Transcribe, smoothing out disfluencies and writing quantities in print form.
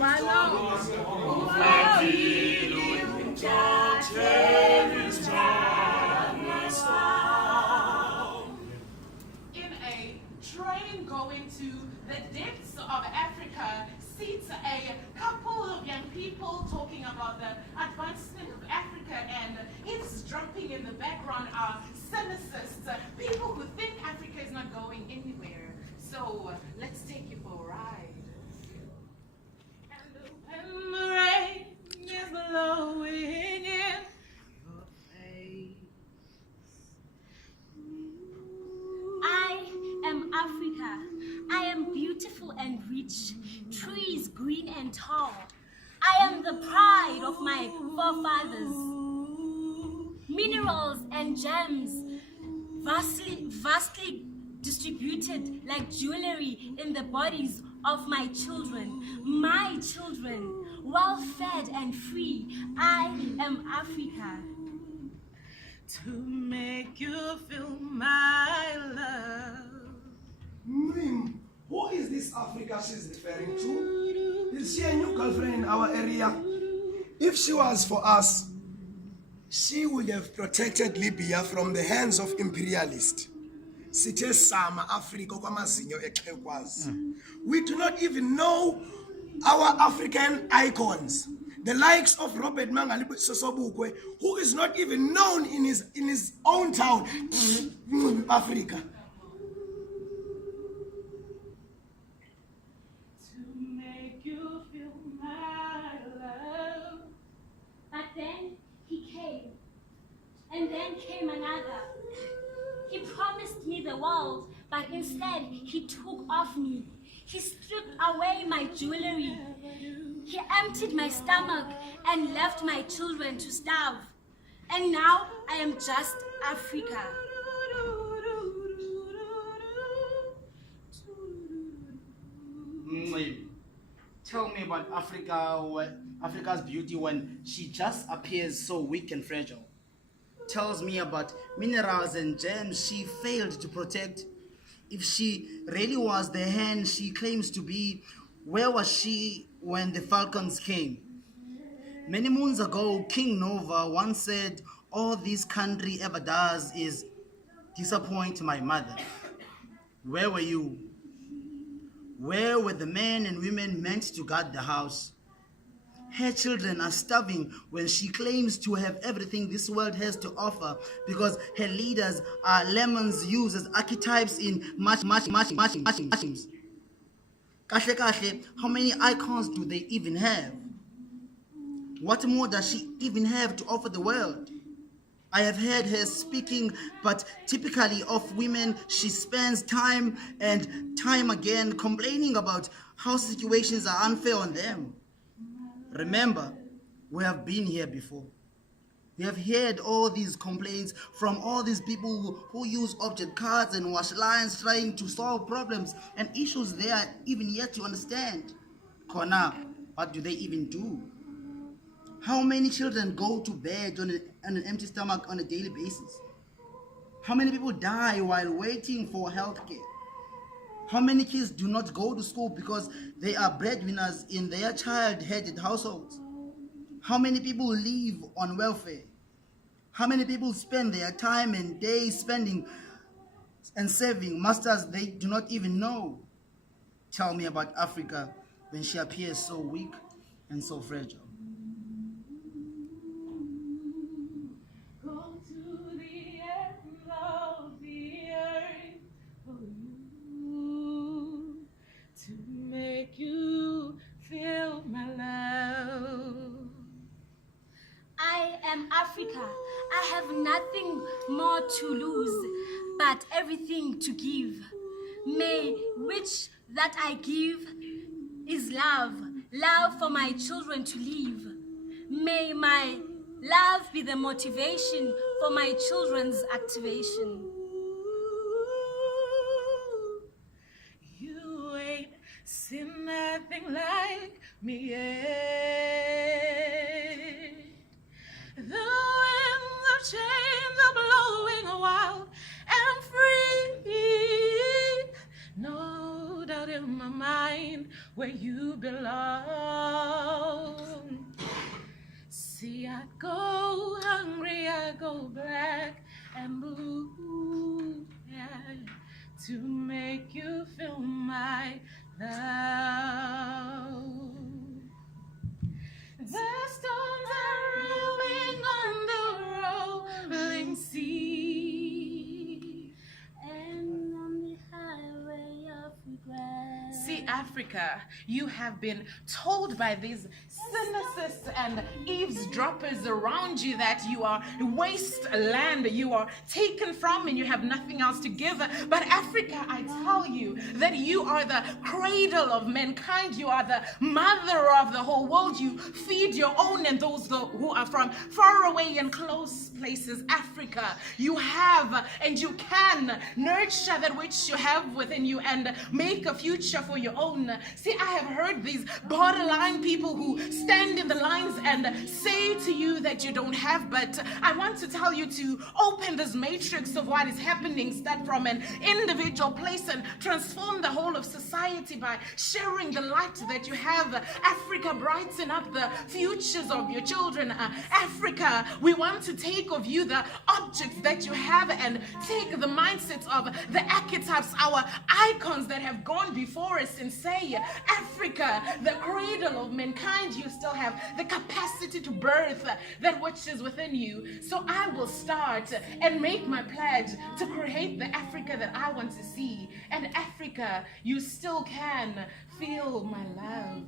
In a train going to the depths of Africa seats a couple of young people talking about the advancement of Africa, and eavesdropping in the background are cynicists, people who think Africa is not going anywhere. So let's take you for a ride. And when the rain is blowing in your face, I am Africa. I am beautiful and rich, trees green and tall. I am the pride of my forefathers. Minerals and gems, vastly distributed like jewelry in the bodies of my children, well fed and free. I am Africa. To make you feel my love. Who is this Africa she's referring to? Is she a new girlfriend in our area? If she was for us, she would have protected Libya from the hands of imperialists. Sithe sama Africa kwamazinyo exhekwazi. We do not even know our African icons. The likes of Robert Mangalibu Sosobukwe, who is not even known in his own town, Africa. To make you feel my love. But then he came, and then came another. He promised me the world, but instead he took off me. He stripped away my jewelry. He emptied my stomach and left my children to starve. And now I am just Africa. Tell me about Africa's beauty when she just appears so weak and fragile. Tells me about minerals and gems she failed to protect. If she really was the hen she claims to be, where was she when the falcons came? Many moons ago, King Nova once said, all this country ever does is disappoint my mother. Where were you? Where were the men and women meant to guard the house? Her children are starving when she claims to have everything this world has to offer because her leaders are lemons used as archetypes in matchings. Kahle kahle, how many icons do they even have? What more does she even have to offer the world? I have heard her speaking, but typically of women, she spends time and time again complaining about how situations are unfair on them. Remember, we have been here before. We have heard all these complaints from all these people who use object cards and wash lines trying to solve problems and issues they are even yet to understand. Kona, what do they even do? How many children go to bed on an empty stomach on a daily basis? How many people die while waiting for health care? How many kids do not go to school because they are breadwinners in their child-headed households? How many people live on welfare? How many people spend their time and days spending and saving masters they do not even know? Tell me about Africa when she appears so weak and so fragile. Go to the end of the earth for you, to make you feel my love. I am Africa. I have nothing more to lose, but everything to give. May which that I give is love, love for my children to live. May my love be the motivation for my children's activation. You ain't seen nothing like me yet. The winds of change are blowing wild and free. No doubt in my mind where you belong. and blue, yeah, to make you feel my love. The stones are rolling on the rolling sea, And on the highway of regret. See, Africa, you have been told by these cynicists and eavesdroppers around you that you are wasteland, you are taken from and you have nothing else to give. But Africa, I tell you that you are the cradle of mankind. You are the mother of the whole world. You feed your own and those who are from far away and close places. Africa, you have and you can nurture that which you have within you and make a future for your own. See, I have heard these borderline people who stand in the lines and say to you that you don't have, but I want to tell you to open this matrix of what is happening, start from an individual place and transform the whole of society by sharing the light that you have. Africa, brighten up the futures of your children. Africa, we want to take of you the objects that you have and take the mindsets of the archetypes, our icons that have gone before us, and say, Africa, the cradle of mankind, you still have the capacity to birth that which is within you. So I will start and make my pledge to create the Africa that I want to see. And Africa, you still can feel my love.